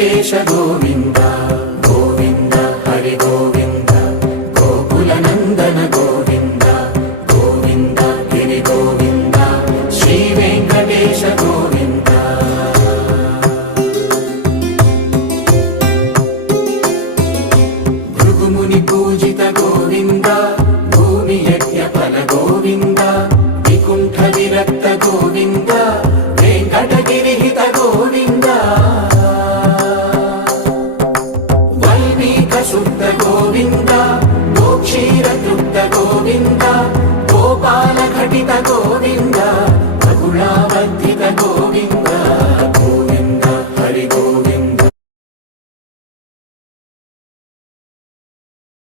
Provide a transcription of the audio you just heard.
వెంకటేశ గోవింద గోవింద హరి గోవింద గోకుల నందన గోవింద గోవింద గిరి గోవింద శ్రీ వెంకటేశ గోవింద భృగుముని పూజిత గోవింద భూమి యజ్ఞ ఫల గోవింద వికుంఠ విరక్త గోవింద వెంకటగిరిహిత గోవింద వల్మీక శుద్ధ గోవింద గోక్షీర తృప్త గోవింద గోపాల ఘటిత గోవింద